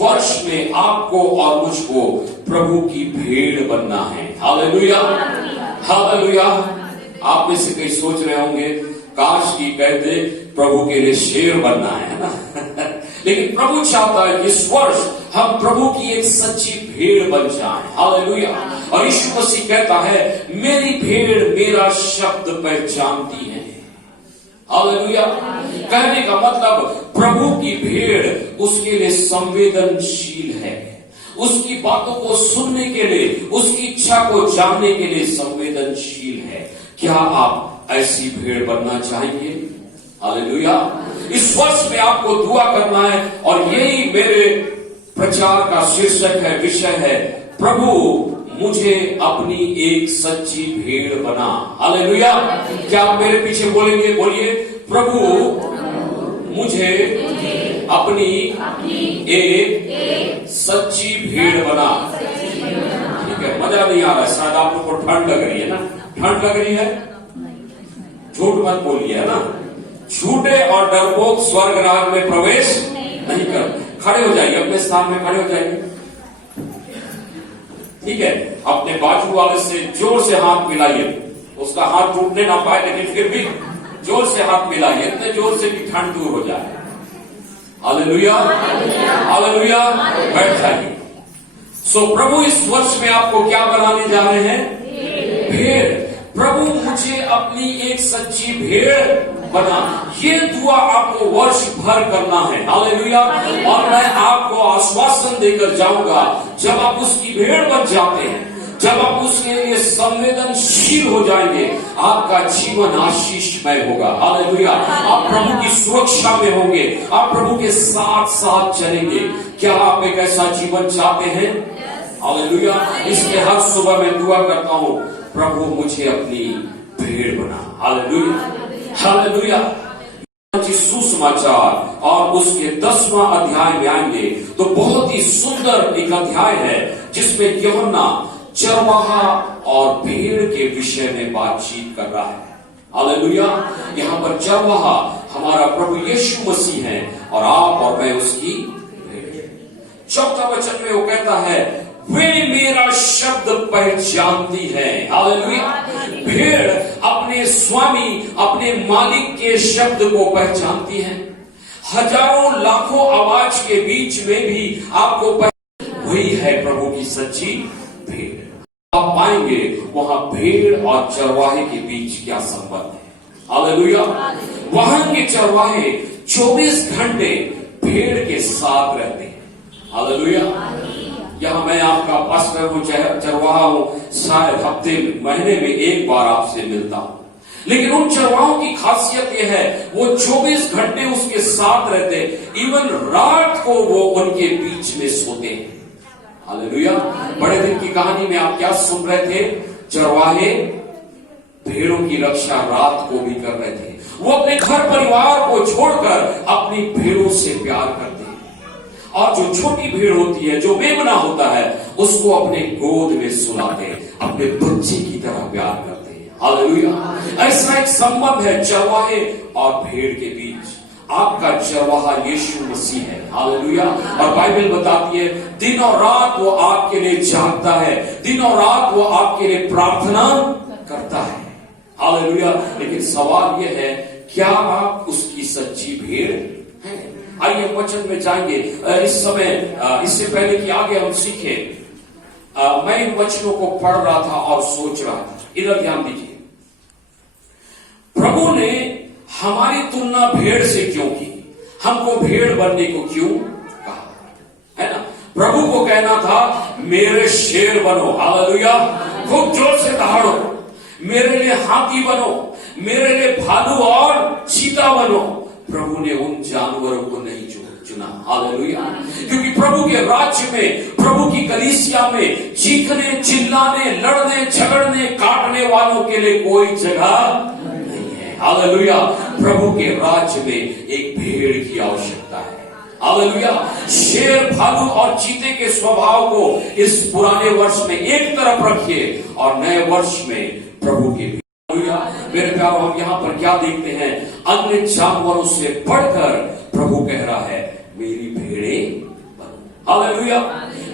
वर्ष में आपको और मुझको प्रभु की भेड़ बनना है। Hallelujah, hallelujah. आप में से कई सोच रहे होंगे काश की कहते प्रभु के लिए शेर बनना है ना लेकिन प्रभु चाहता है कि इस वर्ष हम प्रभु की एक सच्ची भेड़ बन जाएं। हालेलुया। और यीशु मसीह कहता है मेरी भेड़ मेरा शब्द पहचानती है। हालेलुया। कहने का मतलब प्रभु की भेड़ उसके लिए संवेदनशील है, उसकी बातों को सुनने के लिए, उसकी इच्छा को जानने के लिए संवेदनशील है। क्या आप ऐसी भेड़ बनना चाहेंगे? हालेलुया। इस वर्ष में आपको दुआ करना है और यही मेरे प्रचार का शीर्षक है, विषय है, प्रभु मुझे अपनी एक सच्ची भेड़ बना। हालेलुया। क्या आप मेरे पीछे बोलेंगे? बोलिए, प्रभु मुझे अपनी एक सच्ची भेड़ बना। ठीक है, मजा नहीं आ रहा है, शायद आप लोग को ठंड लग रही है ना? ठंड लग रही है? झूठ मत बोलिए, है ना? झूठे और डरपोक स्वर्ग राज में प्रवेश नहीं कर। खड़े हो जाइए, अपने स्थान में खड़े हो जाइए। ठीक है, अपने बाजू वाले से जोर से हाथ मिलाइए, उसका हाथ टूटने ना पाए, लेकिन फिर भी जोर से हाथ मिलाइए, इतने जोर से कि ठंड दूर हो जाए। Hallelujah, hallelujah. बैठ जाइए। सो प्रभु इस वर्ष में आपको क्या बनाने जा रहे हैं? भेड़। प्रभु मुझे अपनी एक सच्ची भेड़ बना। ये दुआ आपको वर्ष भर करना है। हालेलुया। और मैं आपको आश्वासन देकर जाऊंगा, जब आप उसकी भेड़ बन जाते हैं, जब आप उसके लिए संवेदनशील हो जाएंगे, आपका जीवन आशीषमय होगा। हालेलुया। आप प्रभु की सुरक्षा में होंगे, आप प्रभु के साथ साथ चलेंगे। क्या आप एक ऐसा जीवन चाहते हैं? हालेलुया। इसलिए हर सुबह मैं दुआ करता हूं, प्रभु मुझे अपनी भेड़ बना। Hallelujah, hallelujah. सुसमाचार और उसके 10वां अध्याय में आएंगे तो बहुत ही सुंदर एक अध्याय है जिसमें यूहन्ना चरवाहा और भेड़ के विषय में बातचीत कर रहा है। हालेलुया। यहाँ पर चरवाहा हमारा प्रभु यीशु मसीह है और आप और मैं उसकी भेड़। 4था वचन में वो कहता है वे मेरा शब्द पहचानती है। हालेलुया। भेड़ अपने स्वामी, अपने मालिक के शब्द को पहचानती है। हजारों लाखों आवाज के बीच में भी आपको वही है प्रभु की सच्ची भेड़। आप पाएंगे वहां भेड़ और चरवाहे के बीच क्या संबंध है। हालेलुया। वहां के चरवाहे 24 घंटे भेड़ के साथ रहते हैं। हालेलुया। यहां मैं आपका पास्टर हूं, चरवाहा हूं, शायद हफ्ते महीने में एक बार आपसे मिलता हूं, लेकिन उन चरवाहों की खासियत यह है वो 24 घंटे उसके साथ रहते हैं। इवन रात को वो उनके बीच में सोते हैं। हालेलुया। बड़े दिन की कहानी में आप क्या सुन रहे थे? चरवाहे भेड़ों की रक्षा रात को भी कर रहे थे। वो अपने घर परिवार को छोड़कर अपनी भेड़ों से प्यार करते हैं, और जो छोटी भेड़ होती है, जो मेमना होता है, उसको अपने गोद में सुलाते हैं, अपने बच्चे की तरह प्यार करते हैं। हालेलुया। ऐसा एक संबंध है चरवाहे और भेड़ के बीच। आपका चरवाहा यीशु मसीह है। हालेलुया। और बाइबल बताती है दिन और रात वो आपके लिए जागता है, दिन और रात वो आपके लिए प्रार्थना करता है। हालेलुया। लेकिन सवाल यह है, क्या आप उसकी सच्ची भेड़ हैं? आइए वचन में जाएंगे। इस समय इससे पहले कि आगे हम सीखे, मैं इन वचनों को पढ़ रहा था और सोच रहा था। इधर ध्यान दीजिए। प्रभु ने हमारी तुलना भेड़ से क्यों की? हमको भेड़ बनने को क्यों कहा? है ना? प्रभु को कहना था मेरे शेर बनो। हालेलुया। खूब जोर से दहाड़ो, मेरे लिए हाथी बनो, मेरे लिए भालू और चीता बनो। प्रभु ने उन जानवरों को नहीं चुना। हालेलुया। क्योंकि प्रभु के राज्य में, प्रभु की कलीसिया में चीखने, चिल्लाने, लड़ने, झगड़ने, काटने वालों के लिए कोई जगह नहीं है। हालेलुया। प्रभु के राज्य में एक भेड़ की आवश्यकता है। हालेलुया। शेर, भालू और चीते के स्वभाव को इस पुराने वर्ष में एक तरफ रखिए और नए वर्ष में प्रभु के। मेरे प्यारो, हम यहाँ पर क्या देखते हैं? अन्य जानवरों से बढ़कर प्रभु कह रहा है मेरी भेड़ें बनो। हालेलुया।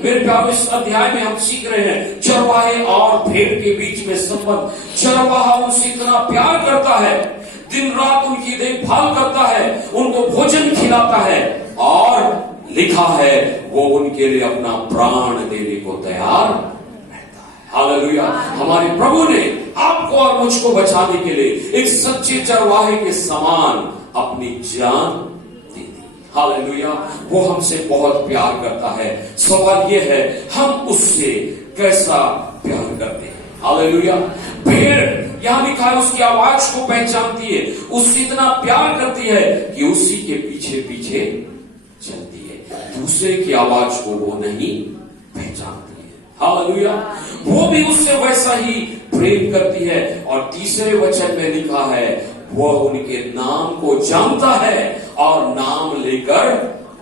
मेरे प्यारे, इस अध्याय में हम सीख रहे हैं चरवाहे और भेड़ के बीच में संबंध। चरवाहा उनसे इतना प्यार करता है, दिन रात उनकी देखभाल करता है, उनको भोजन खिलाता है, और लिखा है वो उनके लिए अपना प्राण देने को तैयार रहता है। हालेलुया। हमारे प्रभु ने आपको और मुझको बचाने के लिए एक सच्चे चरवाहे के समान अपनी जान दे दी। हालेलुया। वो हमसे बहुत प्यार करता है। सवाल ये है, हम उससे कैसा प्यार करते हैं? हालेलुया। भेड़, यहां लिखा है, उसकी आवाज को पहचानती है, उससे इतना प्यार करती है कि उसी के पीछे पीछे चलती है। दूसरे की आवाज को वो नहीं पहचानती है। हालेलुया। वो भी उससे वैसा ही प्रेम करती है। और तीसरे वचन में लिखा है, वो उनके नाम को जानता है और नाम लेकर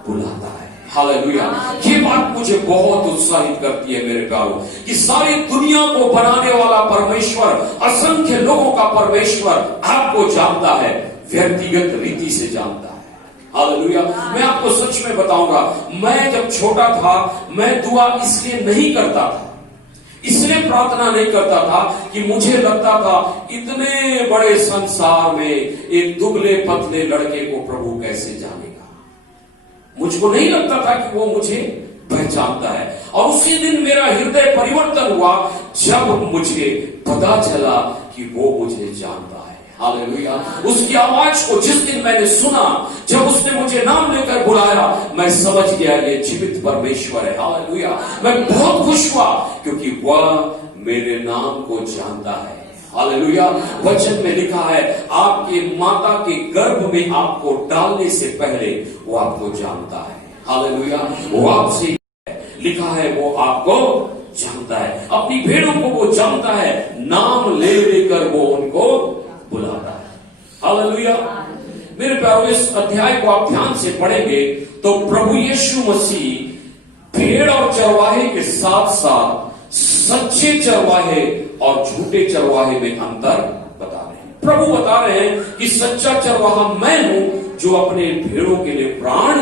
बुलाता है। हालेलुया। ये बात मुझे बहुत उत्साहित करती है मेरे प्यारों, कि सारी दुनिया को बनाने वाला परमेश्वर, असंख्य लोगों का परमेश्वर आपको जानता है, व्यक्तिगत रीति से जानता है। हालेलुया। मैं आपको सच में बताऊंगा, मैं जब छोटा था, मैं दुआ इसलिए नहीं करता था, इसलिए प्रार्थना नहीं करता था कि मुझे लगता था इतने बड़े संसार में एक दुबले पतले लड़के को प्रभु कैसे जानेगा। मुझको नहीं लगता था कि वो मुझे पहचानता है। और उसी दिन मेरा हृदय परिवर्तन हुआ जब मुझे पता चला कि वो मुझे जानता है। हालेलुया। उसकी आवाज को जिस दिन मैंने सुना, जब उसने मुझे नाम लेकर बुलाया, मैं समझ गया ये जीवित परमेश्वर है। हालेलुया। मैं बहुत खुश हुआ क्योंकि वह मेरे नाम को जानता है। हालेलुया। वचन में लिखा है, आपके माता के गर्भ में आपको डालने से पहले वो आपको जानता है। हालेलुया। वो आपसे लिखा है, वो आपको जानता है। अपनी भेड़ों को वो जानता है, नाम ले लेकर वो उनको बुलाता है। हालेलुया। मेरे प्यारों, इस अध्याय को आप ध्यान से पढ़ेंगे तो प्रभु यीशु मसीह भेड़ और चरवाहे के साथ साथ सच्चे चरवाहे और झूठे चरवाहे में अंतर बता रहे हैं। प्रभु बता रहे हैं कि सच्चा चरवाहा मैं हूं जो अपने भेड़ों के लिए प्राण,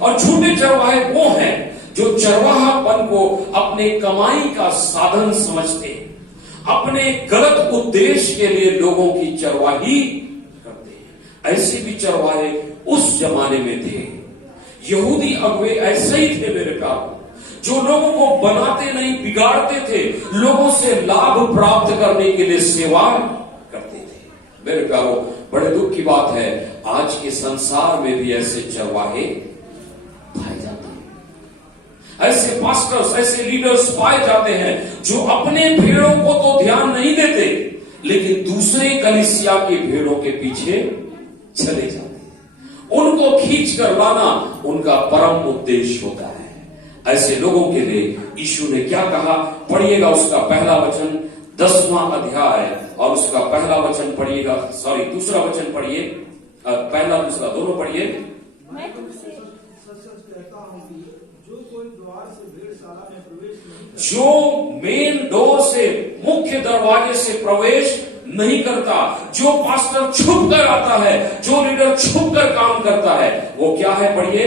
और झूठे चरवाहे वो हैं जो चरवाहापन को अपने कमाई का साधन समझते हैं, अपने गलत उद्देश्य के लिए लोगों की चरवाही करते हैं। ऐसे भी चरवाहे उस जमाने में थे। यहूदी अगुवे ऐसे ही थे मेरे प्यारों, जो लोगों को बनाते नहीं बिगाड़ते थे, लोगों से लाभ प्राप्त करने के लिए सेवा करते थे। मेरे प्यारों, बड़े दुख की बात है, आज के संसार में भी ऐसे चरवाहे पाए जाते हैं। ऐसे पास्टर्स, ऐसे लीडर्स पाए जाते हैं जो अपने भेड़ों को तो ध्यान नहीं देते, लेकिन दूसरे कलीसिया के भेड़ों के पीछे चले जाते हैं। उनको खींच कर लाना उनका परम उद्देश्य होता है। ऐसे लोगों के लिए यीशु ने क्या कहा? पढ़िएगा उसका पहला वचन, 10वां अध्याय, और उसका पहला वचन पढ़िएगा, दूसरा वचन पढ़िए, पहला दूसरा दोनों पढ़िए। मैं तुमसे सच कहता हूं कि जो कोई द्वार से भेड़शाला में प्रवेश नहीं, जो मेन डोर से, मुख्य दरवाजे से प्रवेश नहीं करता, जो पास्टर छुप कर आता है, जो लीडर छुप कर काम करता है, वो क्या है? पढ़िए।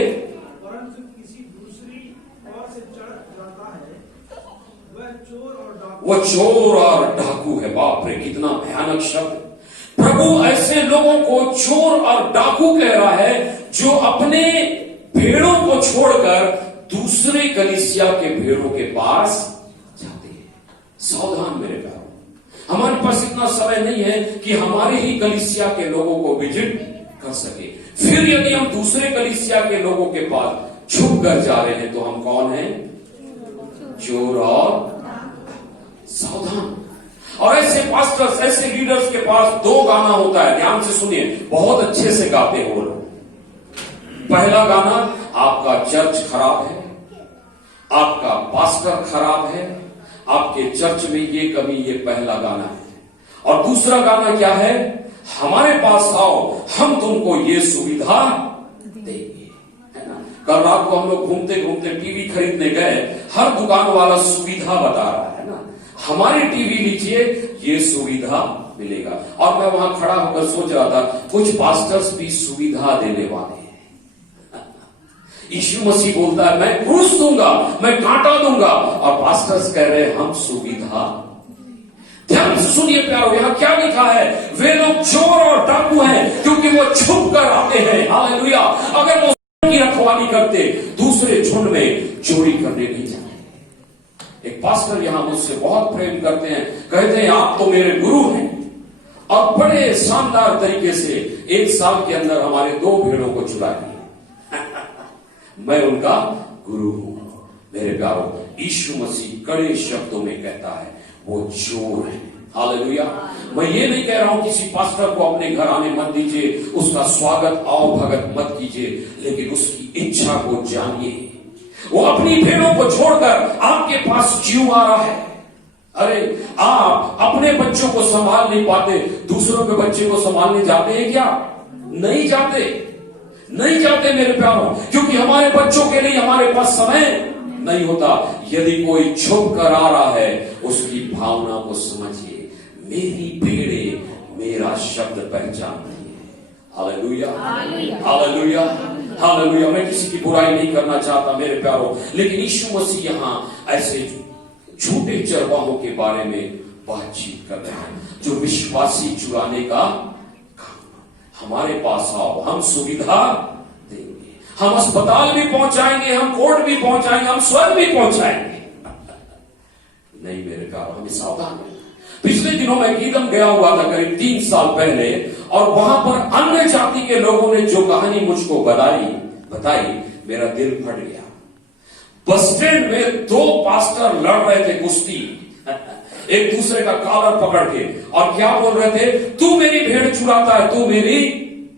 परंतु किसी दूसरी ओर से चढ़ जाता है, वह चोर और डाकू, वो चोर और डाकू है। बाप रे, कितना भयानक शब्द! प्रभु ऐसे लोगों को चोर और डाकू कह रहा है जो अपने भेड़ों को छोड़कर दूसरे कलीसिया के भेड़ों के पास जाते हैं। सावधान मेरे प्यारों, हमारे पास इतना समय नहीं है कि हमारे ही कलीसिया के लोगों को विजिट कर सके। फिर यदि हम दूसरे कलीसिया के लोगों के पास छुप कर जा रहे हैं तो हम कौन हैं? चोर और सावधान। और ऐसे पास्टर्स, ऐसे लीडर्स के पास 2 गाना होता है, ध्यान से सुनिए, बहुत अच्छे से गाते हैं वो लोग। पहला गाना, आपका चर्च खराब है, आपका पास्टर खराब है, आपके चर्च में ये कमी, ये पहला गाना है। और दूसरा गाना क्या है? हमारे पास आओ, हम तुमको ये सुविधा देंगे, है ना? कल रात को हम लोग घूमते घूमते टीवी खरीदने गए, हर दुकान वाला सुविधा बता रहा है ना, हमारी टीवी लीजिए, ये सुविधा मिलेगा। और मैं वहां खड़ा होकर सोच रहा था, कुछ पास्टर्स भी सुविधा देने वाले हैं। यीशु मसीह बोलता है मैं क्रूस दूंगा, मैं कांटा दूंगा, और पास्टर्स कह रहे हैं हम सुविधा। ध्यान से सुनिए प्यारो, यहां क्या लिखा है? वे लोग चोर और डाकू हैं क्योंकि वो छुप कर आते हैं। हालेलुया। अगर वो की रखवाली करते, दूसरे झुंड में चोरी करने नहीं जाते। एक पास्टर यहां मुझसे बहुत प्रेम करते हैं, कहते हैं आप तो मेरे गुरु हैं, और बड़े शानदार तरीके से 1 साल के अंदर हमारे 2 भेड़ों को चुरा लिया। मैं उनका गुरु हूं। मेरे प्यारो, यीशु मसीह कड़े शब्दों में कहता है वो चोर है। हालेलुया। मैं ये नहीं कह रहा हूं किसी पास्टर को अपने घर आने मत दीजिए, उसका स्वागत आओ भगत मत कीजिए, लेकिन उसकी इच्छा को जानिए। वो अपनी भेड़ों को छोड़कर आपके पास क्यों आ रहा है? अरे आप अपने बच्चों को संभाल नहीं पाते, दूसरों के बच्चे को संभालने जाते हैं क्या? नहीं जाते, नहीं जाते मेरे प्यारों, क्योंकि हमारे बच्चों के लिए हमारे पास समय नहीं होता। यदि कोई छुप कर आ रहा है, उसकी भावना को समझिए। मेरी भेड़े मेरा शब्द पहचानती है। Hallelujah, hallelujah, hallelujah. मैं किसी की बुराई नहीं करना चाहता मेरे प्यारों, लेकिन यीशु मसीह यहां ऐसे झूठे चरवाहों के बारे में बातचीत कर रहे हैं जो विश्वासी चुराने का काम। हमारे पास आओ, हम सुविधा देंगे, हम अस्पताल भी पहुंचाएंगे, हम कोर्ट भी पहुंचाएंगे, हम स्वर्ग भी पहुंचाएंगे। नहीं मेरे प्यारों, हमें सावधान रहना। पिछले दिनों मैं गीदम गया हुआ था करीब 3 साल पहले, और वहां पर अन्य जाति के लोगों ने जो कहानी मुझको बताई, मेरा दिल फट गया। बस स्टैंड में 2 पास्टर लड़ रहे थे कुश्ती, एक दूसरे का कॉलर पकड़ के, और क्या बोल रहे थे? तू मेरी भेड़ चुराता है, तू मेरी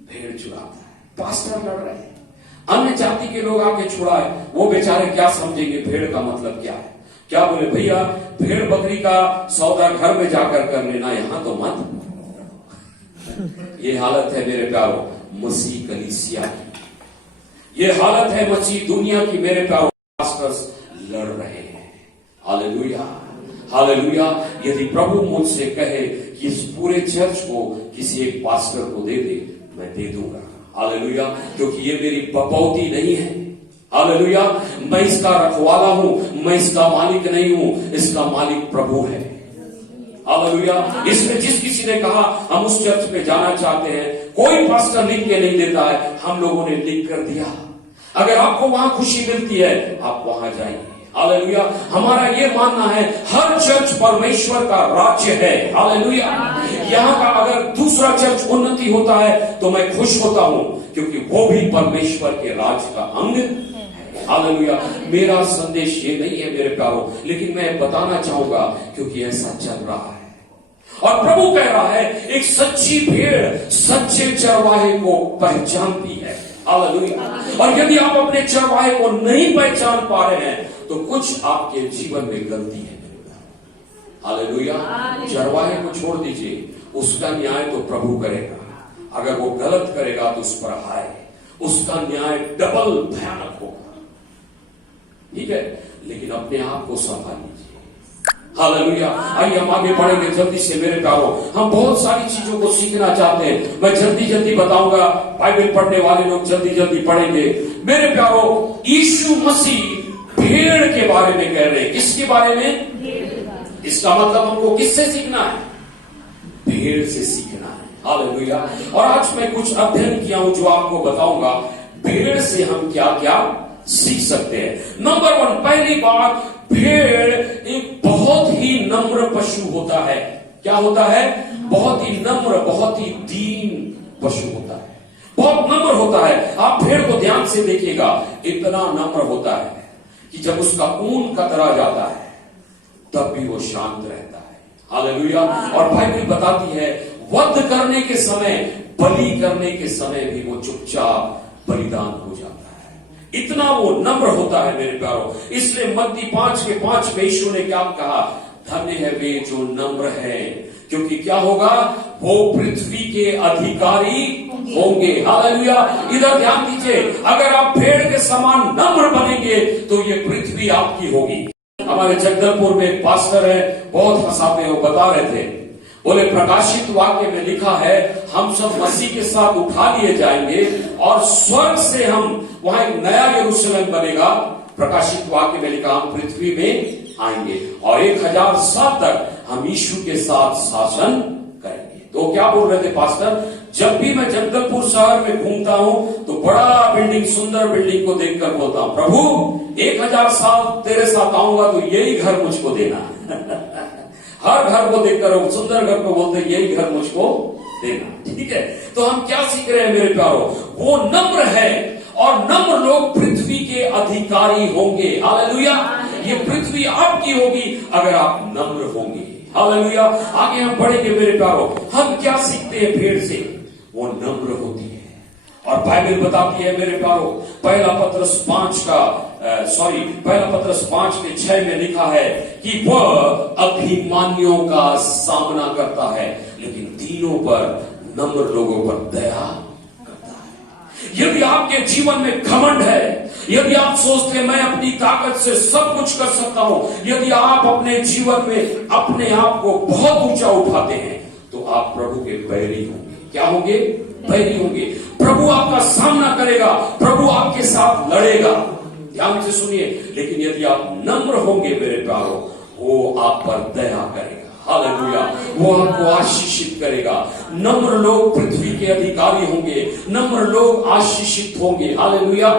भेड़ चुराता है। पास्टर लड़ रहे हैं, अन्य जाति के लोग आके छुड़ाए, वो बेचारे क्या समझेंगे भेड़ का मतलब क्या है? क्या बोले? भैया भेड़ बकरी का सौदा घर में जाकर कर लेना, यहां तो मत। ये हालत है मेरे प्यारों मसीह कलीसिया की, ये हालत है मसीह दुनिया की मेरे प्यारों। पास्टर्स लड़ रहे हैं। Hallelujah, hallelujah. यदि प्रभु मुझसे कहे कि इस पूरे चर्च को किसी एक पास्टर को दे दे, मैं दे दूंगा। हालेलुया, क्योंकि ये मेरी बपौती नहीं है। हालेलुया, मैं इसका रखवाला हूं, मैं इसका मालिक नहीं हूं, इसका मालिक प्रभु है। हालेलुया। इसमें जिस किसी ने कहा हम उस चर्च में जाना चाहते हैं, कोई पास्टर लिख के नहीं देता है, हम लोगों ने लिख कर दिया। अगर आपको वहां खुशी मिलती है, आप वहां जाइए। हालेलुया। हमारा ये मानना है हर चर्च परमेश्वर का राज्य है। हालेलुया। यहाँ का अगर दूसरा चर्च उन्नति होता है तो मैं खुश होता हूं, क्योंकि वो भी परमेश्वर के राज का अंग है। हालेलुया। मेरा संदेश ये नहीं है मेरे प्यारों, लेकिन मैं बताना चाहूंगा क्योंकि ऐसा चल रहा है। और प्रभु कह रहा है एक सच्ची भेड़ सच्चे चरवाहे को पहचानती है। हालेलुया। और यदि आप अपने चरवाहे को नहीं पहचान पा रहे हैं तो कुछ आपके जीवन में गलती है। हालेलुया। चरवाहे को छोड़ दीजिए, उसका न्याय तो प्रभु करेगा। अगर वो गलत करेगा तो उस पर हाय, उसका न्याय डबल भयानक होगा। ठीक है, लेकिन अपने आप को संभाल लीजिए। हालेलुया। आइए हम आगे बढ़ेंगे जल्दी से मेरे प्यारों। हम बहुत सारी चीजों को सीखना चाहते हैं, मैं जल्दी जल्दी बताऊंगा। बाइबल पढ़ने वाले लोग जल्दी जल्दी पढ़ेंगे। मेरे प्यारों, यीशु मसीह भेड़ के बारे में कह रहे हैं। किसके बारे में? इसका मतलब हमको किससे सीखना है? भेड़ से सीखना है। हालेलुया। और आज मैं कुछ अध्ययन किया हूं जो आपको बताऊंगा भेड़ से हम क्या क्या सीख सकते हैं। नंबर 1, पहली बात, भेड़ एक बहुत ही नम्र पशु होता है। क्या होता है? बहुत ही नम्र, बहुत ही दीन पशु होता है, बहुत नम्र होता है। आप भेड़ को ध्यान से देखिएगा, इतना नम्र होता है कि जब उसका ऊन कतरा जाता है तब भी वो शांत रहता है। हालेलुया। और बाइबल बताती है वध करने के समय, बलि करने के समय भी वो चुपचाप बलिदान हो जाता है। इतना वो नम्र होता है मेरे प्यारों। इसलिए मत्ती 5:5 में यीशु ने क्या कहा? धन्य है वे जो नम्र है, क्योंकि क्या होगा? वो पृथ्वी के अधिकारी होंगे। हालेलुया। इधर ध्यान दीजिए, अगर आप भेड़ के समान नम्र बनेंगे तो ये पृथ्वी आपकी होगी। हमारे जगदलपुर में एक पास्टर है, बहुत हंसाते हैं, वो बता रहे थे बोले प्रकाशित वाक्य में लिखा है हम सब मसीह के साथ उठा लिए जाएंगे और स्वर्ग से हम वहां एक नया यरूशलेम बनेगा। प्रकाशित वाक्य में लिखा हम पृथ्वी में आएंगे और 1000 साल तक हम यीशु के साथ शासन करेंगे। तो क्या बोल रहे थे पास्टर, जब भी मैं जगदलपुर शहर में घूमता हूं तो बड़ा बिल्डिंग, सुंदर बिल्डिंग को देखकर बोलता हूं प्रभु 1000 साल तेरे साथ आऊंगा तो यही घर मुझको देना। हर घर को देखकर सुंदर घर को बोलते यही घर मुझको देना। ठीक है, तो हम क्या सीख रहे हैं मेरे प्यारो, वो नम्र है और नम्र लोग पृथ्वी के अधिकारी होंगे। हालेलुया, ये पृथ्वी आपकी होगी अगर आप नम्र होंगे। हालेलुया, आगे हम बढ़ेंगे मेरे प्यारो। हम क्या सीखते हैं भेड़ से, वो नम्र होती है और बाइबल बताती है मेरे प्यारो, पहला पत्रस 5:6 में लिखा है कि वह अभिमानियों का सामना करता है लेकिन दीनों पर, नम्र लोगों पर दया करता है। यदि आपके जीवन में घमंड है, यदि आप सोचते हैं मैं अपनी ताकत से सब कुछ कर सकता हूं, यदि आप अपने जीवन में अपने आप को बहुत ऊंचा उठाते हैं तो आप प्रभु के बैरी होंगे। क्या होंगे? बैरी होंगे। प्रभु आपका सामना करेगा, प्रभु आपके साथ लड़ेगा। ध्यान से सुनिए, लेकिन यदि आप नम्र होंगे मेरे प्यारो, वो आप पर दया करेगा। हालेलुया, वो आपको आशीषित करेगा। नम्र लोग पृथ्वी के अधिकारी होंगे, नम्र लोग आशीषित होंगे। हालेलुया,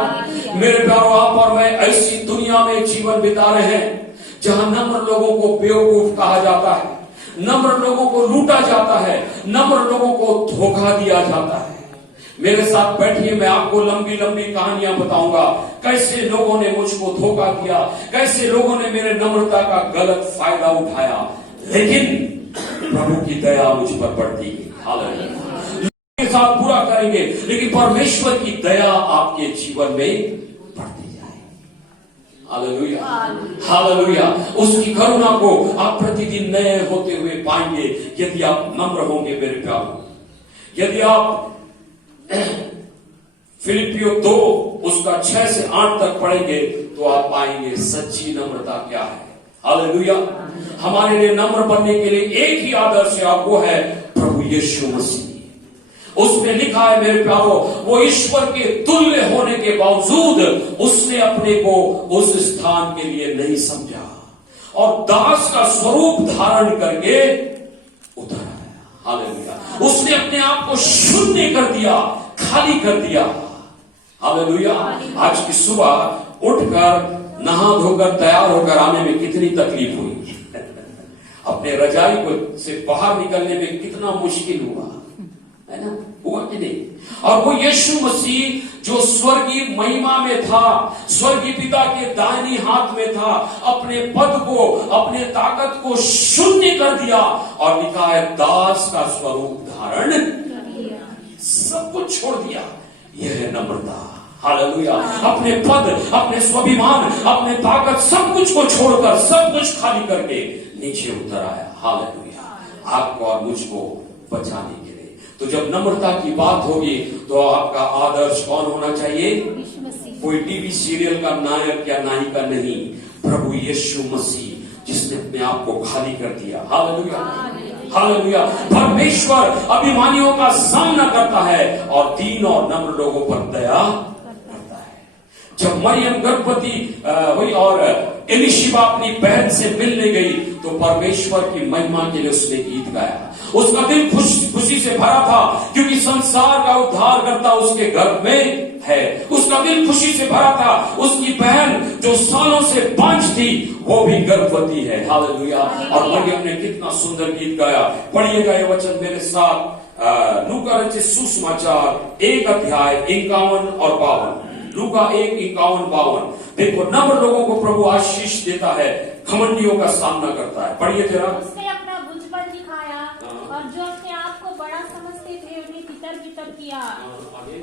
मेरे प्यारो, आप और मैं ऐसी दुनिया में जीवन बिता रहे हैं जहां नम्र लोगों को बेवकूफ कहा जाता है, नम्र लोगों को लूटा जाता है, नम्र लोगों को धोखा दिया जाता है। मेरे साथ बैठिए, मैं आपको लंबी लंबी कहानियां बताऊंगा, कैसे लोगों ने मुझको धोखा दिया, कैसे लोगों ने मेरे नम्रता का गलत फायदा उठाया, लेकिन प्रभु की दया मुझ पर बढ़ती गई। हालेलुया, के साथ बुरा करेंगे लेकिन परमेश्वर की दया आपके जीवन में बढ़ती जाएगी। हालेलुया, हालेलुया, उसकी करुणा को आप प्रतिदिन नए होते हुए पाएंगे यदि आप नम्र होंगे मेरे प्यारो। यदि आप फिलिपियों 2 उसका 6 से 8 तक पढ़ेंगे तो आप पाएंगे सच्ची नम्रता क्या है। हालेलुया, हमारे लिए नम्र बनने के लिए एक ही आदर्श है और वो है प्रभु यीशु मसीह। उसमें लिखा है मेरे प्यारो, वो ईश्वर के तुल्य होने के बावजूद उसने अपने को उस स्थान के लिए नहीं समझा और दास का स्वरूप धारण करके उतर आया। हालेलुया, उसने अपने आप को शून्य कर दिया, खाली कर दिया। हालेलुया, आज की सुबह उठकर नहा धोकर तैयार होकर आने में कितनी तकलीफ हुई, अपने रजाई को से बाहर निकलने में कितना मुश्किल हुआ, है ना? हुआ कि नहीं? और वो यीशु मसीह जो स्वर्गीय महिमा में था, स्वर्गीय पिता के दाहिनी हाथ में था, अपने पद को, अपने ताकत को शून्य कर दिया और लिखा है दास का स्वरूप धारण, सब कुछ छोड़ दिया। यह है नम्रता। हालेलुया, अपने पद, अपने स्वाभिमान, अपने ताकत, सब कुछ को छोड़कर, सब कुछ खाली करके नीचे उतर आया। हालेलुया, आपको और मुझको बचाने के लिए। तो जब नम्रता की बात होगी तो आपका आदर्श कौन होना चाहिए? कोई टीवी सीरियल का नायक या नायिका नहीं, प्रभु यीशु मसीह जिसने अपने आप को खाली कर दिया। हालेलुया, हालेलुया, परमेश्वर अभिमानियों का सामना करता है और दीन और नम्र लोगों पर दया करता है। जब मरियम गर्भवती हुई और एलिशिबा अपनी बहन से मिलने गई तो परमेश्वर की महिमा के लिए उसने गीत गाया। उसका दिल खुशी से भरा था क्योंकि संसार का उद्धारकर्ता उसके गर्भ में है। उसका दिल खुशी से भरा था, उसकी बहन जो सालों से बांझ थी वो भी गर्भवती है। हालेलुया, और मरियम ने कितना सुंदर गीत गाया। पढ़िएगा ये वचन मेरे साथ, लूका रचित सुसमाचार 1 अध्याय 51 और 52। लूका 1:51-52। देखो, नम्र लोगों को प्रभु आशीष देता है, घमंडियों का सामना करता है। पढ़िए जरा। उसने अपना बुझपन दिखाया और जो अपने आप को बड़ा समझते थे उन्हें तितर बितर किया।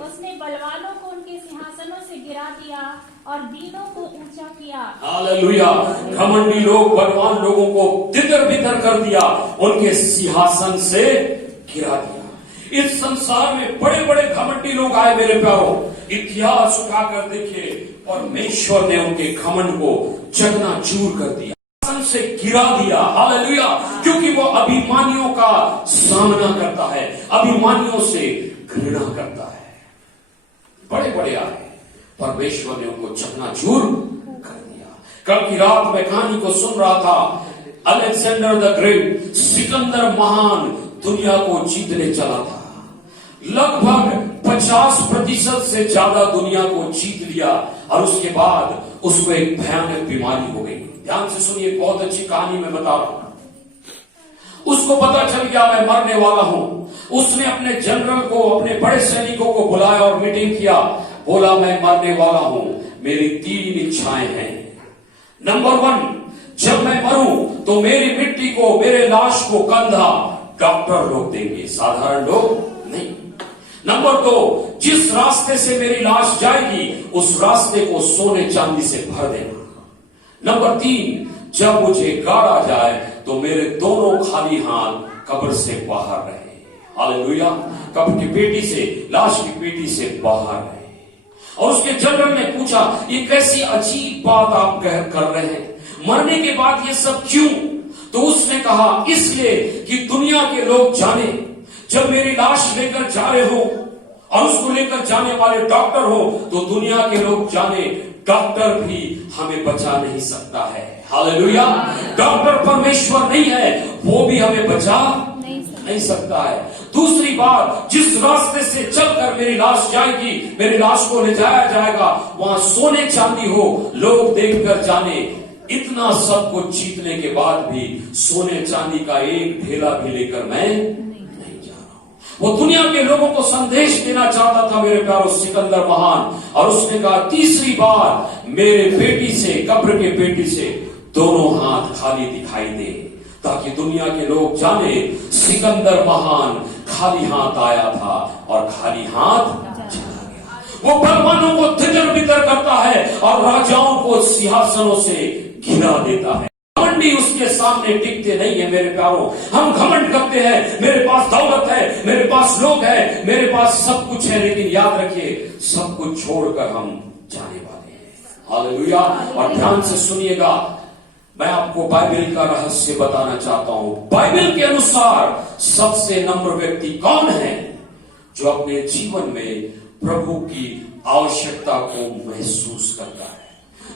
उसने बलवानों को उनके सिंहासनों से गिरा दिया और दीनों को ऊंचा किया। हालेलुया, घमंडी लोग बलवान लोगों को तितर बितर कर दिया, उनके सिंहासन से गिरा दिया। इस संसार में बड़े बड़े घमंडी लोग आए मेरे प्यारों, इतिहास उठाकर देखिए, परमेश्वर ने उनके घमंड को चकनाचूर कर दिया। से गिरा दिया। हालेलुया। क्योंकि वो अभिमानियों का सामना करता है, अभिमानियों से घृणा करता है। बड़े बड़े आए, परमेश्वर ने उनको चकनाचूर कर दिया। कल की रात मैं कहानी को सुन रहा था। अलेक्जेंडर द ग्रेट, सिकंदर महान दुनिया को जीतने चला था। लगभग 50% से ज्यादा दुनिया को जीत लिया और उसके बाद उसको एक भयानक बीमारी हो गई। ध्यान से सुनिए, बहुत अच्छी कहानी मैं बता रहा हूं। उसको पता चल गया मैं मरने वाला हूं। उसने अपने जनरल को, अपने बड़े सैनिकों को बुलाया और मीटिंग किया। बोला मैं मरने वाला हूं, मेरी 3 इच्छाएं हैं। नंबर 1, जब मैं मरूं तो मेरी मिट्टी को, मेरे लाश को कंधा डॉक्टर लोग देंगे, साधारण लोग नहीं। नंबर 2, जिस रास्ते से मेरी लाश जाएगी उस रास्ते को सोने चांदी से भर देना। नंबर 3, जब मुझे गाड़ा जाए तो मेरे दोनों खाली हाथ कब्र से बाहर रहे। हालेलुया। कब्र की पेटी से, लाश की पेटी से बाहर रहे। और उसके जनरल ने पूछा, ये कैसी अजीब बात आप कर रहे हैं, मरने के बाद ये सब क्यों? तो उसने कहा, इसलिए कि दुनिया के लोग जाने, जब मेरी लाश लेकर जा रहे हो और उसको लेकर जाने वाले डॉक्टर हो, तो दुनिया के लोग जाने डॉक्टर भी हमें बचा नहीं सकता है। हालेलुया। डॉक्टर परमेश्वर नहीं है, वो भी हमें बचा नहीं सकता है। दूसरी बात, जिस रास्ते से चलकर मेरी लाश जाएगी, मेरी लाश को ले जाया जाएगा, वहां सोने चांदी हो, लोग देखकर जाने। इतना सब कुछ जीतने के बाद भी सोने चांदी का एक ढेला भी लेकर मैं नहीं जा रहा हूं। वो दुनिया के लोगों को संदेश देना चाहता था, मेरे प्यारो सिकंदर महान। और उसने कहा, तीसरी बार मेरे पेटी से, कब्र के पेटी से दोनों हाथ खाली दिखाई दे, ताकि दुनिया के लोग जाने सिकंदर महान खाली हाथ आया था और खाली हाथ चला गया। वो बलवानों को तितर बितर करता है और राजाओं को सिंहासनों से घिरा देता है। घमंडी उसके सामने टिकते नहीं है मेरे प्यारों। हम घमंड करते हैं, मेरे पास दौलत है, मेरे पास लोग है, मेरे पास सब कुछ है, लेकिन याद रखिए सब कुछ छोड़कर हम जाने वाले हैं। हालेलुया। और ध्यान से सुनिएगा, मैं आपको बाइबल का रहस्य बताना चाहता हूं। बाइबल के अनुसार सबसे नम्र व्यक्ति कौन है? जो अपने जीवन में प्रभु की आवश्यकता को महसूस करता है,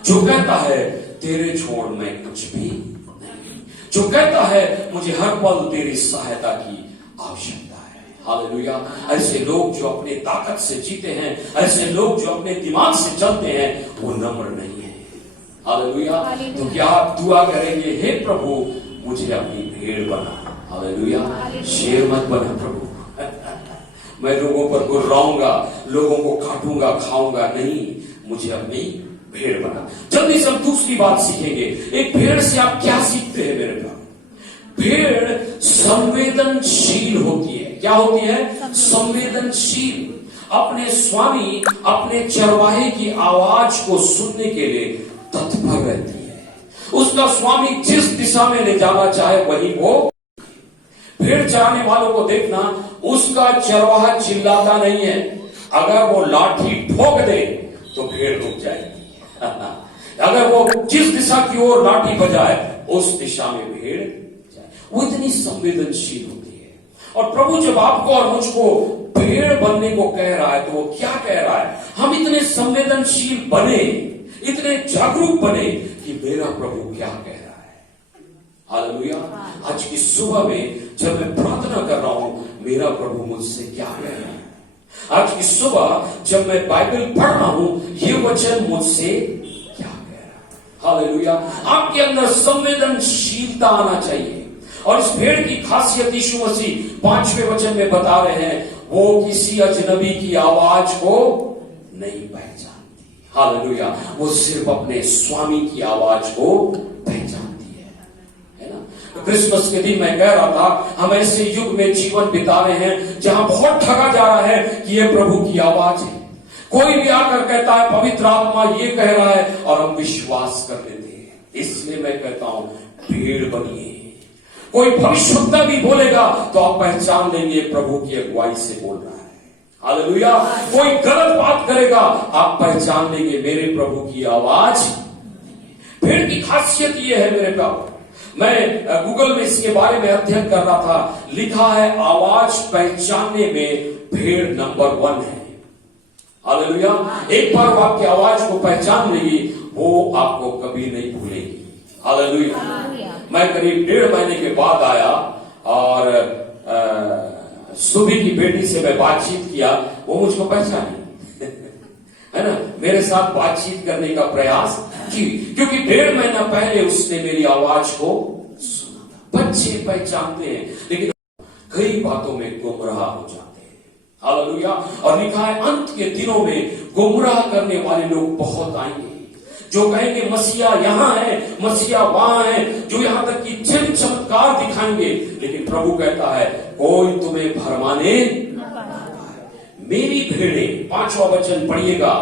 जो कहता है तेरे छोड़ मैं कुछ भी नहीं, जो कहता है मुझे हर पल तेरी सहायता की आवश्यकता है। हालेलुया। ऐसे लोग जो अपने ताकत से जीते हैं, ऐसे लोग जो अपने दिमाग से चलते हैं, वो नम्र नहीं है। हालेलुया। तो क्या आप दुआ करेंगे, हे प्रभु मुझे अपनी भेड़ बना। हालेलुया। शेर मत बना प्रभु। मैं लोगों पर गुर्राऊंगा, लोगों को काटूंगा, खाऊंगा नहीं, मुझे अपनी भेड़ बना। जल्दी से हम दूसरी बात सीखेंगे। एक भेड़ से आप क्या सीखते हैं मेरे प्यारे? भेड़ संवेदनशील होती है। क्या होती है? संवेदनशील। अपने स्वामी, अपने चरवाहे की आवाज को सुनने के लिए तत्पर रहती है। उसका स्वामी जिस दिशा में ले जाना चाहे वही वो। भेड़ चराने वालों को देखना, उसका चरवाहा चिल्लाता नहीं है। अगर वो लाठी ठोक दे तो भेड़ रुक जाएगी। अगर वो जिस दिशा की ओर लाठी बजाए उस दिशा में भेड़ जाए। वो इतनी संवेदनशील होती है। और प्रभु जब आपको और मुझको भेड़ बनने को कह रहा है तो वो क्या कह रहा है? हम इतने संवेदनशील बने, इतने जागरूक बने कि मेरा प्रभु क्या कह रहा है। हालेलुया। आज की सुबह में जब मैं प्रार्थना कर रहा हूं, मेरा प्रभु मुझसे क्या कह रहा है? आज की सुबह जब मैं बाइबल पढ़ रहा हूं, ये वचन मुझसे क्या कह रहा है? हालेलुया। आपके अंदर संवेदनशीलता आना चाहिए। और इस भेड़ की खासियत यीशु मसीह 5वें वचन में बता रहे हैं, वो किसी अजनबी की आवाज को नहीं पहचानती। हालेलुया। वो सिर्फ अपने स्वामी की आवाज को पहचानती है ना? तो क्रिसमस के दिन मैं कह रहा था, हम ऐसे युग में जीवन बिता रहे हैं जहां बहुत ठगा जा रहा है कि ये प्रभु की आवाज है। कोई भी आकर कहता है पवित्र आत्मा ये कह रहा है और हम विश्वास कर लेते हैं। इसलिए मैं कहता हूं, भेड़ बनिए। कोई भविष्यवक्ता भी बोलेगा तो आप पहचान लेंगे प्रभु की अगुवाई से बोल रहा है। हालेलुया। कोई गलत बात करेगा, आप पहचान लेंगे मेरे प्रभु की आवाज। भेड़ की खासियत यह है मेरे प्यारे, मैं गूगल में इसके बारे में अध्ययन कर रहा था, लिखा है आवाज पहचानने में भेड़ नंबर 1 है। हालेलुया। एक बार वो आपकी आवाज को पहचान लेगी, वो आपको कभी नहीं भूलेगी। हालेलुया। मैं करीब 1.5 महीने के बाद आया और सुबह की बेटी से मैं बातचीत किया, वो मुझको पहचानी है ना, मेरे साथ बातचीत करने का प्रयास की, क्योंकि 1.5 महीना पहले उसने मेरी आवाज को सुना था। बच्चे पहचानते हैं, लेकिन कई बातों में गुमराह हो जाते हैं। हालेलुया। और लिखा है अंत के दिनों में गुमराह करने वाले लोग बहुत आएंगे, जो कहेंगे मसीहा यहां है, मसीहा वहां है, जो यहां तक कि चिन्ह चमत्कार दिखाएंगे, लेकिन प्रभु कहता है कोई तुम्हें भरमाने मेरी भेड़े, 5वां वचन पढ़िएगा,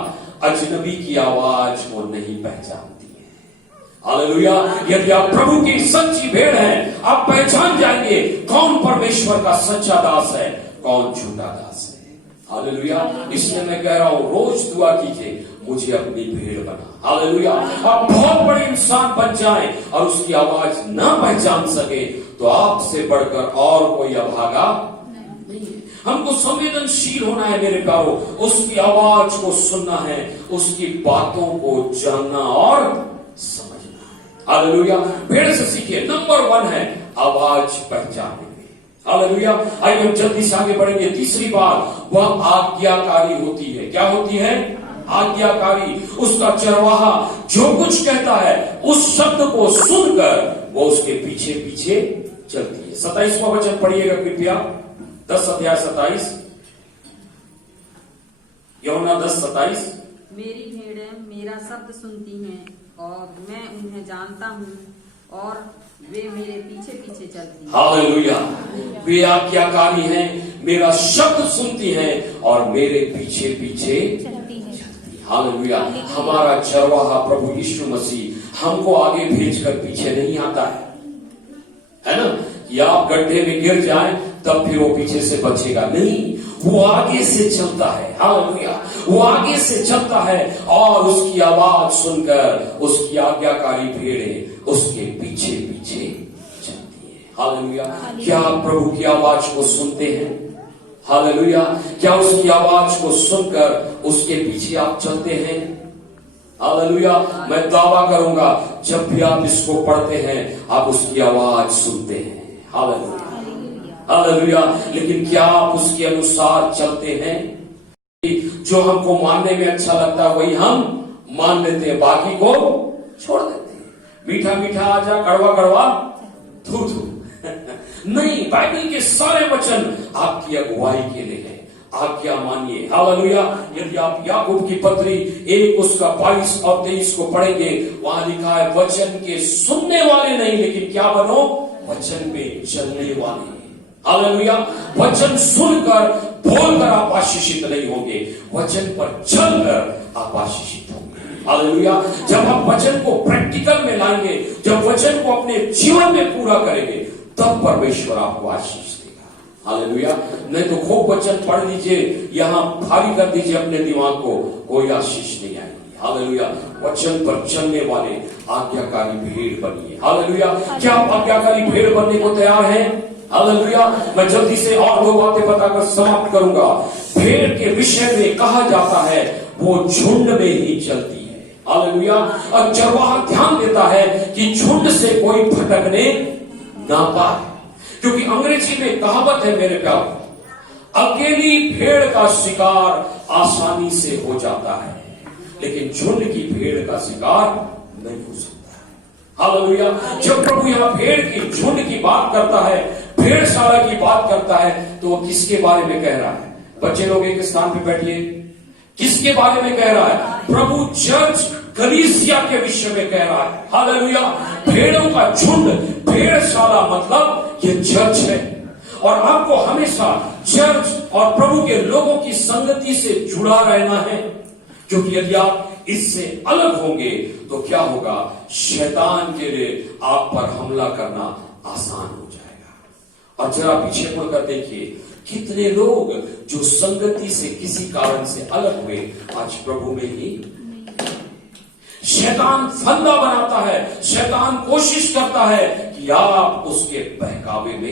अजनबी की आवाज को नहीं पहचानती है। हालेलुया। यदि आप प्रभु की सच्ची भेड़ हैं, आप पहचान जाएंगे कौन परमेश्वर का सच्चा दास है, कौन झूठा दास है। हालेलुया। इसलिए मैं कह रहा हूं, रोज दुआ कीजिए, मुझे अपनी भेड़ बना। हालेलुया। आप बहुत बड़े इंसान बन जाएं और उसकी आवाज ना पहचान सके, तो आपसे बढ़कर और कोई अभागा नहीं है। हमको संवेदनशील होना है मेरे प्यारों, उसकी आवाज को सुनना है, उसकी बातों को जानना और समझना है। हालेलुया। भेड़ से सीखिए, नंबर 1 है आवाज पहचानने में। हालेलुया। आइए हम जल्दी से आगे बढ़ेंगे। तीसरी बात, वह आज्ञाकारी होती है। क्या होती है? आज्ञाकारी। उसका चरवाहा जो कुछ कहता है उस शब्द को सुनकर वो उसके पीछे पीछे चलती है। 27वां वचन पढ़िएगा कृपया, 10 अध्याय 27, यूहन्ना 10:27। मेरी भेड़ें मेरा शब्द सुनती हैं और मैं उन्हें जानता हूँ और वे मेरे पीछे पीछे चलती हैं। हालेलुया। वे आज्ञाकारी हैं, मेरा शब्द सुनती हैं और मेरे पीछे पीछे चलती हैं। हालेलुया। हमारा चरवाहा प्रभु यीशु मसीह हमको आगे भेजकर पीछे नहीं आता है ना, कि आप गड्ढे में गिर जाएं तब फिर वो पीछे से बचेगा नहीं, वो आगे से चलता है। हालेलुया। वो आगे से चलता है और उसकी आवाज सुनकर उसकी आज्ञाकारी भेड़ें उसके पीछे पीछे चलती है। हालेलुया। क्या आप प्रभु की आवाज को सुनते हैं? हालेलुया। क्या उसकी आवाज को सुनकर उसके पीछे आप चलते हैं? हालेलुया। मैं दावा करूंगा, जब भी आप इसको पढ़ते हैं आप उसकी आवाज सुनते हैं। हालेलुया। हालेलुया। लेकिन क्या आप उसके अनुसार चलते हैं? जो हमको मानने में अच्छा लगता है वही हम मान लेते हैं, बाकी को छोड़ देते हैं। मीठा मीठा आजा, कड़वा कड़वा थू थू नहीं, बाइबल के सारे वचन आपकी अगुवाई के लिए है। आज्ञा मानिए। हालेलुया। यदि आप याकूब की पत्री 1 उसका 22 और 23 को पढ़ेंगे, वहां लिखा है वचन के सुनने वाले नहीं, लेकिन क्या बनो? वचन पे चलने वाले। हालेलुया। वचन सुनकर बोलकर आप आशीषित नहीं होंगे, वचन पर चलकर आप आशीषित होंगे। हालेलुया। जब आप वचन को प्रैक्टिकल में लाएंगे, जब वचन को अपने जीवन में पूरा करेंगे, तब परमेश्वर आपको आशीष देगा। हालेलुया। नहीं तो खूब वचन पढ़ लीजिए, यहां भारी कर दीजिए अपने दिमाग को, कोई आशीष नहीं आएगी। हालेलुया। वचन पर चलने वाले आज्ञाकारी भेड़ बनिए। हालेलुया। क्या आप आज्ञाकारी भेड़ बनने को तैयार हैं? हालेलुया। मैं जल्दी से और 2 बातें बताकर समाप्त करूंगा। भेड़ के विषय में कहा जाता है वो झुंड में ही चलती है। हालेलुया। और चरवाहा ध्यान देता है कि झुंड से कोई भटकने ना पाए, क्योंकि अंग्रेजी में कहावत है मेरे प्यार, अकेली भेड़ का शिकार आसानी से हो जाता है, लेकिन झुंड की भेड़ का शिकार नहीं हो सकता है। हालेलुया। जब प्रभु यहां भेड़ की झुंड की बात करता है, भेड़शाला की बात करता है, तो वो किसके बारे में कह रहा है? बच्चे लोग एक स्थान पे बैठिए। किसके बारे में कह रहा है? प्रभु चर्च कलीसिया के विषय में कह रहा है। हालेलुया। भेड़ों का झुंड, भेड़शाला मतलब ये चर्च है, और आपको हमेशा चर्च और प्रभु के लोगों की संगति से जुड़ा रहना है, क्योंकि यदि आप इससे अलग होंगे तो क्या होगा? शैतान के लिए आप पर हमला करना आसान हो जाएगा। और जरा पीछे मुड़कर देखिए, कितने लोग जो संगति से किसी कारण से अलग हुए आज प्रभु में ही। शैतान फंदा बनाता है, शैतान कोशिश करता है कि आप उसके बहकावे में।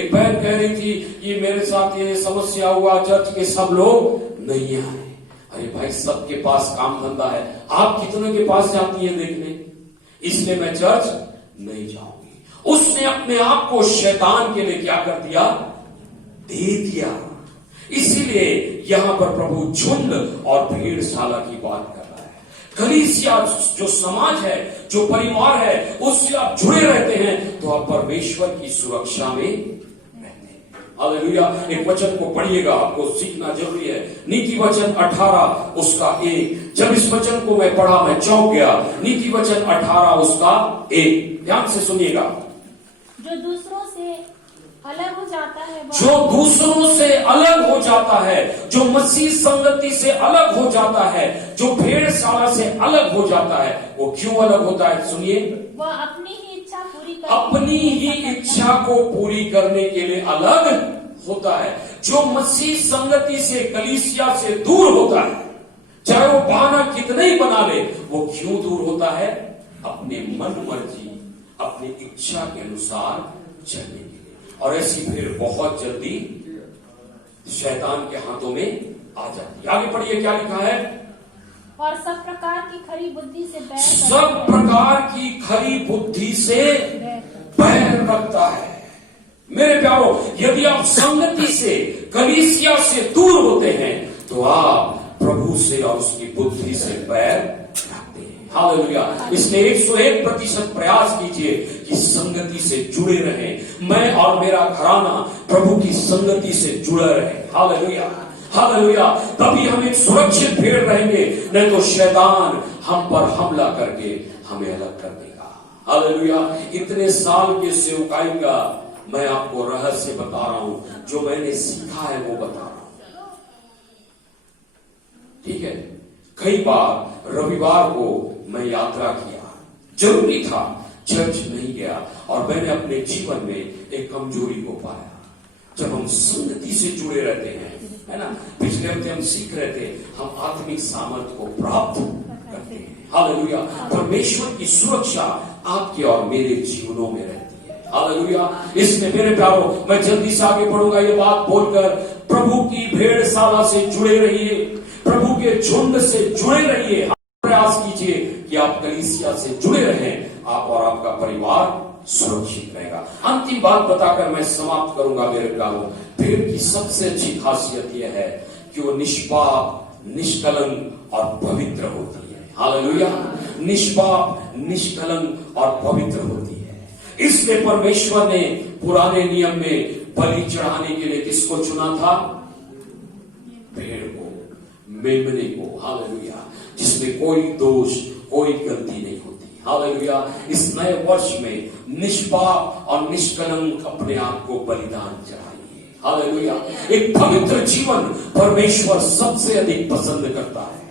एक बहन कह रही थी कि मेरे साथ ये समस्या हुआ, चर्च के सब लोग नहीं आए। अरे भाई, सबके पास काम धंधा है, आप कितने के पास जाती हैं देखने, इसलिए मैं चर्च नहीं जाऊंगी। उसने अपने आप को शैतान के लिए क्या कर दिया, दे दिया। इसीलिए यहां पर प्रभु झुंड और भेड़शाला की बात कर रहा है। कलीसिया जो समाज है, जो परिवार है, उससे आप जुड़े रहते हैं तो आप परमेश्वर की सुरक्षा में रहते हैं। हालेलुया। एक वचन को पढ़िएगा, आपको सीखना जरूरी है। नीति वचन 18 उसका 1। जब इस वचन को मैं पढ़ा मैं चौंक गया। नीति वचन 18 उसका 1, ध्यान से सुनिएगा। जो दूसरों से अलग हो जाता है, जो दूसरों से अलग हो जाता है, जो मसीह संगति से अलग हो जाता है, जो भेड़शाला से अलग हो जाता है, वो क्यों अलग होता है? सुनिए, वह अपनी ही इच्छा को पूरी करने के लिए अलग होता है। जो मसीह संगति से, कलीसिया से दूर होता है, चाहे वो बहाना कितने ही बना ले, वो क्यों दूर होता है? अपने मन मर्जी, अपनी इच्छा के अनुसार चलने के लिए। और ऐसी भीड़ बहुत जल्दी शैतान के हाथों में आ जाती है। आगे पढ़िए क्या लिखा है। और सब प्रकार की खरी बुद्धि से बैर, सब प्रकार की खरी बुद्धि से बैर रखता है। मेरे प्यारो, यदि आप संगति से, कलीसिया से दूर होते हैं तो आप प्रभु से और उसकी बुद्धि से बैर रखते हैं। हालेलुया। इसलिए 101% प्रयास कीजिए कि संगति से जुड़े रहें। मैं और मेरा घराना प्रभु की संगति से जुड़ा रहे। Hallelujah, hallelujah. तभी हम एक सुरक्षित भीड़ रहेंगे, नहीं तो शैतान हम पर हमला करके हमें अलग कर देगा। हालेलुया। इतने साल के सेवकाई का मैं आपको रहस्य बता रहा हूं, जो मैंने सीखा है वो बता रहा हूं, ठीक है। कई बार रविवार को मैं यात्रा किया, जरूरी था, चर्च नहीं गया, और मैंने अपने जीवन में एक कमजोरी को पाया। जब हम संगति से जुड़े रहते हैं, है ना, पिछले हफ्ते हम सीख रहे थे, हम आत्मिक सामर्थ्य को प्राप्त करते हैं। हालेलुया। परमेश्वर की सुरक्षा आपके और मेरे जीवनों में रहती है। हालेलुया। इसलिए मेरे प्यारों, मैं जल्दी से आगे बढ़ूंगा ये बात बोलकर, प्रभु की भेड़शाला से जुड़े रहिए, प्रभु के झुंड से जुड़े रहिए। प्रयास कीजिए कि आप कलीसिया से जुड़े रहें, आप और आपका परिवार सुरक्षित रहेगा। अंतिम बात बताकर मैं समाप्त करूंगा मेरे प्यारों। भेड़ की सबसे अच्छी खासियत यह है कि वो निष्पाप, निष्कलंक और पवित्र होती है। हालेलुया। निष्पाप, निष्कलंक और पवित्र होती है। इसलिए परमेश्वर ने पुराने नियम में बलि चढ़ाने के लिए किसको चुना था? भेड़ को, मेमने को। हालेलुया। जिसमें कोई दोष, कोई गलती नहीं होती। हालेलुया। इस नए वर्ष में निष्पाप और निष्कलंक अपने आप को बलिदान चढ़ाइए। हालेलुया। एक पवित्र जीवन परमेश्वर सबसे अधिक पसंद करता है।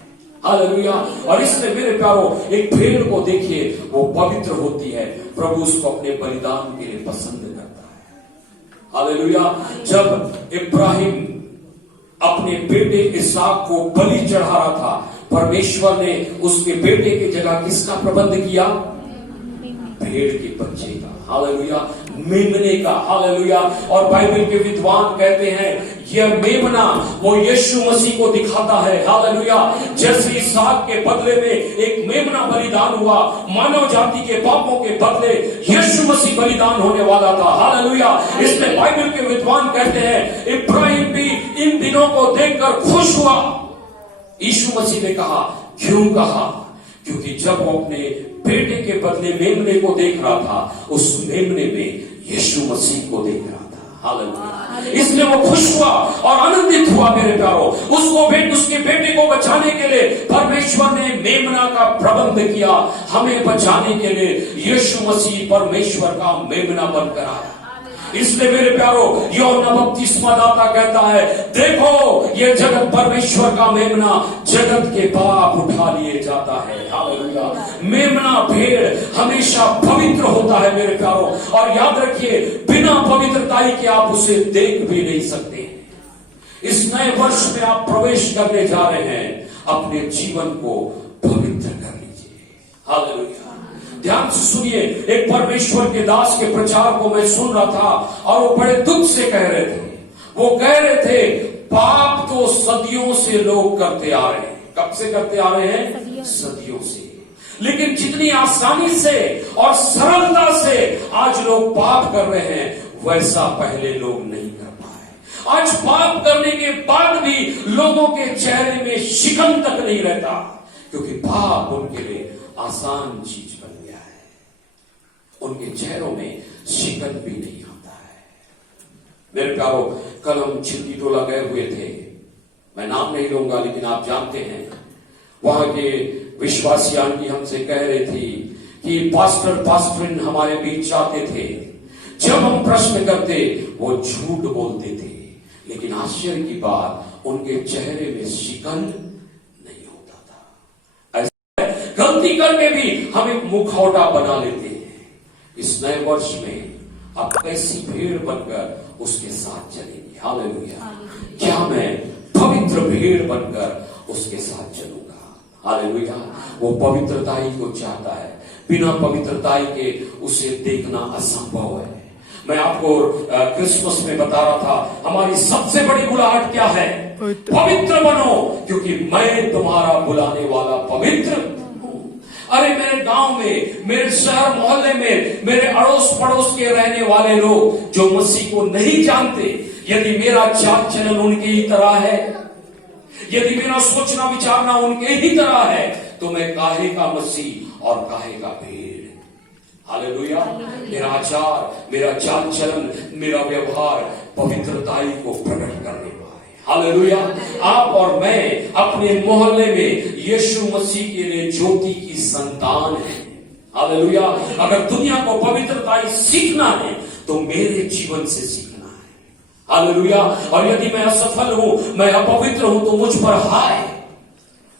हालेलुया। और इसलिए मेरे प्यारों, एक भेड़ को देखिए, वो पवित्र होती है, प्रभु उसको अपने बलिदान के लिए पसंद करता है। हालेलुया। जब इब्राहिम अपने बेटे इसहाक को बलि चढ़ा रहा था, परमेश्वर ने उसके बेटे की जगह किसका प्रबंध किया? भेड़ के बच्चे का। हालेलुया। मेमने का। हालेलुया। और बाइबल के विद्वान कहते हैं यह मेमना वो यीशु मसीह को दिखाता है। हालेलुया। जैसे इसहाक के बदले में एक मेमना बलिदान हुआ, मानव जाति के पापों के बदले यीशु मसीह बलिदान होने वाला था। हालेलुया। इसलिए बाइबल के विद्वान कहते हैं इब्राहिम भी इन दिनों को देखकर खुश हुआ। यीशु मसीह ने कहा, क्यों कहा? क्योंकि जब वो अपने बेटे के बदले मेमने को देख रहा था, उस मेमने में यीशु मसीह को देख रहा था। हालेलुया। इसलिए वो खुश हुआ और आनंदित हुआ। मेरे प्यारों, उसके बेटे को बचाने के लिए परमेश्वर ने मेमना का प्रबंध किया। हमें बचाने के लिए यीशु मसीह परमेश्वर का मेमना बनकर आया। इसलिए मेरे प्यारों, यूहन्ना बपतिस्मा दाता कहता है, देखो ये जगत परमेश्वर का मेमना जगत के पाप उठा लिए जाता है। हालेलुया। मेमना भेड़ हमेशा पवित्र होता है मेरे प्यारों, और याद रखिए, बिना पवित्रताई के आप उसे देख भी नहीं सकते। इस नए वर्ष में आप प्रवेश करने जा रहे हैं, अपने जीवन को पवित्र कर लीजिए। हालेलुया। ध्यान से सुनिए, एक परमेश्वर के दास के प्रचार को मैं सुन रहा था और वो बड़े दुख से कह रहे थे। वो कह रहे थे पाप तो सदियों से लोग करते आ रहे हैं। कब से करते आ रहे हैं? सदियों से। लेकिन जितनी आसानी से और सरलता से आज लोग पाप कर रहे हैं, वैसा पहले लोग नहीं कर पाए। आज पाप करने के बाद भी लोगों के चेहरे में शिकन तक नहीं रहता, क्योंकि पाप उनके लिए आसान चीज बन गया है। उनके चेहरों में शिकन भी नहीं आता है। मेरे प्यारो, कल हम चिल्ली टोला गए हुए थे। मैं नाम नहीं लूंगा, लेकिन आप जानते हैं वहां के विश्वासी आंटी हमसे कह रही थी कि पास्टरिन हमारे बीच आते थे। जब हम प्रश्न करते वो झूठ बोलते थे, लेकिन आश्चर्य की बात उनके चेहरे में शिकन नहीं होता था। ऐसा गलती करके भी हम एक मुखौटा बना लेते हैं। इस नए वर्ष में आप कैसी भीड़ बनकर उसके साथ चलेंगे? हालेलुया। क्या मैं पवित्र भीड़ बनकर उसके साथ चलूंगा? हालेलुया। वो पवित्रता ही को चाहता है। बिना पवित्रता के उसे देखना असंभव है। मैं आपको क्रिसमस में बता रहा था, हमारी सबसे बड़ी बुलाहट क्या है? पवित्र बनो, क्योंकि मैं तुम्हारा बुलाने वाला पवित्र हूं। अरे मेरे गांव में, मेरे शहर मोहल्ले में, मेरे अड़ोस पड़ोस के रहने वाले लोग जो मसीह को नहीं जानते, यदि मेरा चाल चलन उनके ही तरह है, यदि मेरा सोचना विचारना उनके ही तरह है, तो मैं काहे का मसीह और काहे का भीड़? हालेलुया। मेरा आचार, मेरा चाल चलन, मेरा व्यवहार पवित्रताई को प्रकट करने वाला है। हालेलुया। आप और मैं अपने मोहल्ले में यीशु मसीह के लिए ज्योति की संतान है। हालेलुया। अगर दुनिया को पवित्रताई सीखना है तो मेरे जीवन से सीखना है। हालेलुया। और यदि मैं असफल हूं, मैं अपवित्र हूं, तो मुझ पर हाय,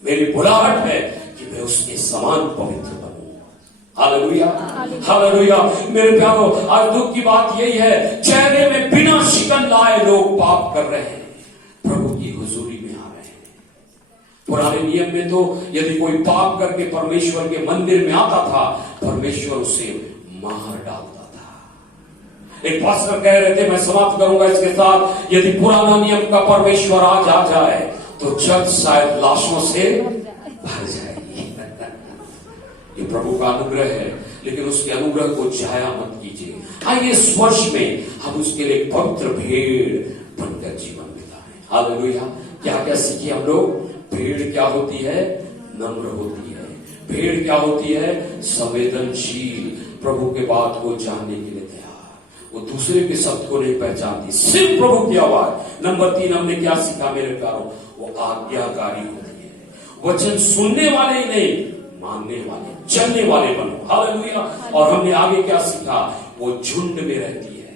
मेरी बुलाहट है कि मैं उसके समान पवित्र बनूं। हालेलुया। हालेलुया। मेरे प्यारो, आज दुख की बात यही है, चेहरे में बिना शिकन लाए लोग पाप कर रहे हैं, प्रभु की हुजूरी में आ रहे हैं। पुराने नियम में तो यदि कोई पाप करके परमेश्वर के मंदिर में आता था, परमेश्वर उसे मार डालता था। एक पास्टर कह रहे थे, मैं समाप्त करूंगा इसके साथ, यदि पुराना नियम का परमेश्वर आज आ जाए तो जग शायद लाशों से भर जाएगी। ये प्रभु का अनुग्रह है, लेकिन उसके अनुग्रह को जाया मत कीजिए। आइए इस वर्ष में हम उसके लिए पवित्र भीड़ बनकर जीवन बिताएं। हालेलुया। क्या क्या सीखे हम लोग? भीड़ क्या होती है? नम्र होती है। भीड़ क्या होती है? संवेदनशील, प्रभु के बात को जानने के लिए तैयार। वो दूसरे के शब्द को नहीं पहचानती, सिर्फ प्रभु की आवाज। नंबर 3 हमने क्या सीखा मेरे प्यारों? वो आज्ञाकारी होती है। वचन सुनने वाले ही नहीं, मानने वाले, चलने वाले बनो। हालेलुया। और हमने आगे क्या सीखा? वो झुंड में रहती है।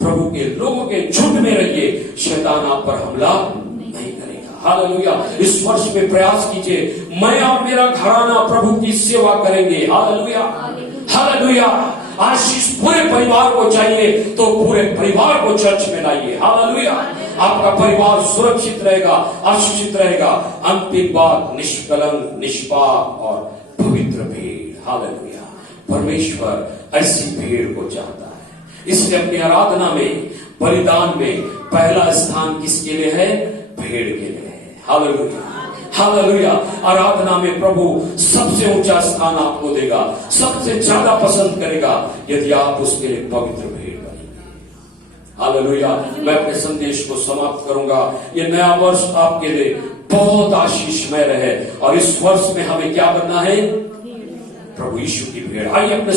प्रभु के लोगों के झुंड में रहिए, शैतान आप पर हमला नहीं करेगा। हालेलुया। इस वर्ष में प्रयास कीजिए, मैं और मेरा घराना प्रभु की सेवा करेंगे। हालेलुया। हालेलुया। आशीष पूरे परिवार को चाहिए तो पूरे परिवार को चर्च में लाइए। हालेलुया। आपका परिवार सुरक्षित रहेगा, आशीषित रहेगा। अंतिम बात, निष्कलंक, निष्पाप और पवित्र भीड़। हालेलुया। परमेश्वर ऐसी भीड़ को चाहता है। इसलिए अपनी आराधना में, बलिदान में पहला स्थान किसके लिए है? भीड़ के लिए है। हालेलुया। हालेलुया। आराधना में प्रभु सबसे ऊंचा स्थान आपको देगा, सबसे ज्यादा पसंद करेगा यदि आप उसके लिए पवित्र भीड़ बनेंगे। हालेलुया। मैं अपने संदेश को समाप्त करूंगा। ये नया वर्ष आपके लिए बहुत आशीषमय रहे, और इस वर्ष में हमें क्या बनना है? प्रभु यीशु की भीड़। आइए अपने